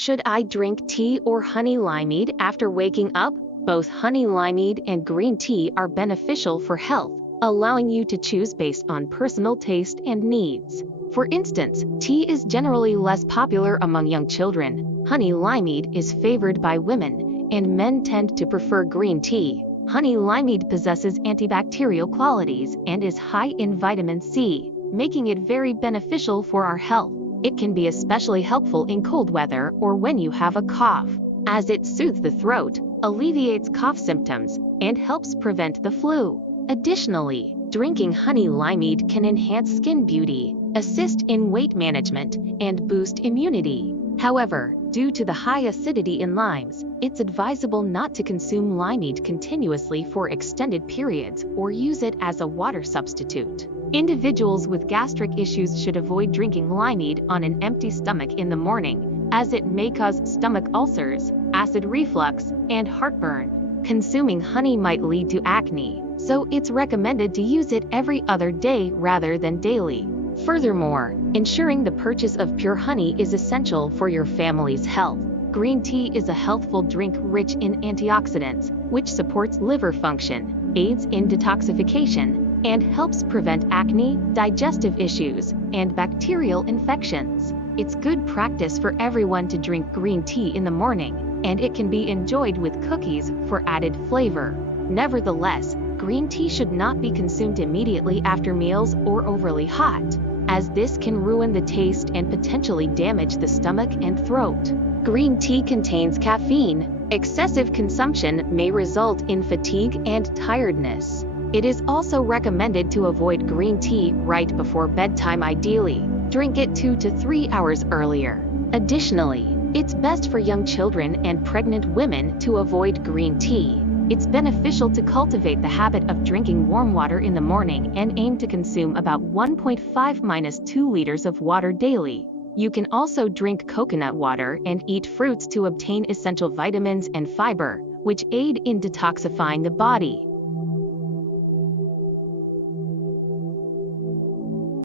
Should I drink tea or honey limeade after waking up? Both honey limeade and green tea are beneficial for health, allowing you to choose based on personal taste and needs. For instance, tea is generally less popular among young children. Honey limeade is favored by women, and men tend to prefer green tea. Honey limeade possesses antibacterial qualities and is high in vitamin C, making it very beneficial for our health. It can be especially helpful in cold weather or when you have a cough, as it soothes the throat, alleviates cough symptoms, and helps prevent the flu. Additionally, drinking honey limeade can enhance skin beauty, assist in weight management, and boost immunity. However, due to the high acidity in limes, it's advisable not to consume limeade continuously for extended periods or use it as a water substitute. Individuals with gastric issues should avoid drinking limeade on an empty stomach in the morning, as it may cause stomach ulcers, acid reflux, and heartburn. Consuming honey might lead to acne, so it's recommended to use it every other day rather than daily. Furthermore, ensuring the purchase of pure honey is essential for your family's health. Green tea is a healthful drink rich in antioxidants, which supports liver function, aids in detoxification, and helps prevent acne, digestive issues, and bacterial infections. It's good practice for everyone to drink green tea in the morning, and it can be enjoyed with cookies for added flavor. Nevertheless, green tea should not be consumed immediately after meals or overly hot, as this can ruin the taste and potentially damage the stomach and throat. Green tea contains caffeine. Excessive consumption may result in fatigue and tiredness. It is also recommended to avoid green tea right before bedtime ideally. Drink it 2 to 3 hours earlier. Additionally, it's best for young children and pregnant women to avoid green tea. It's beneficial to cultivate the habit of drinking warm water in the morning and aim to consume about 1.5–2 liters of water daily. You can also drink coconut water and eat fruits to obtain essential vitamins and fiber, which aid in detoxifying the body.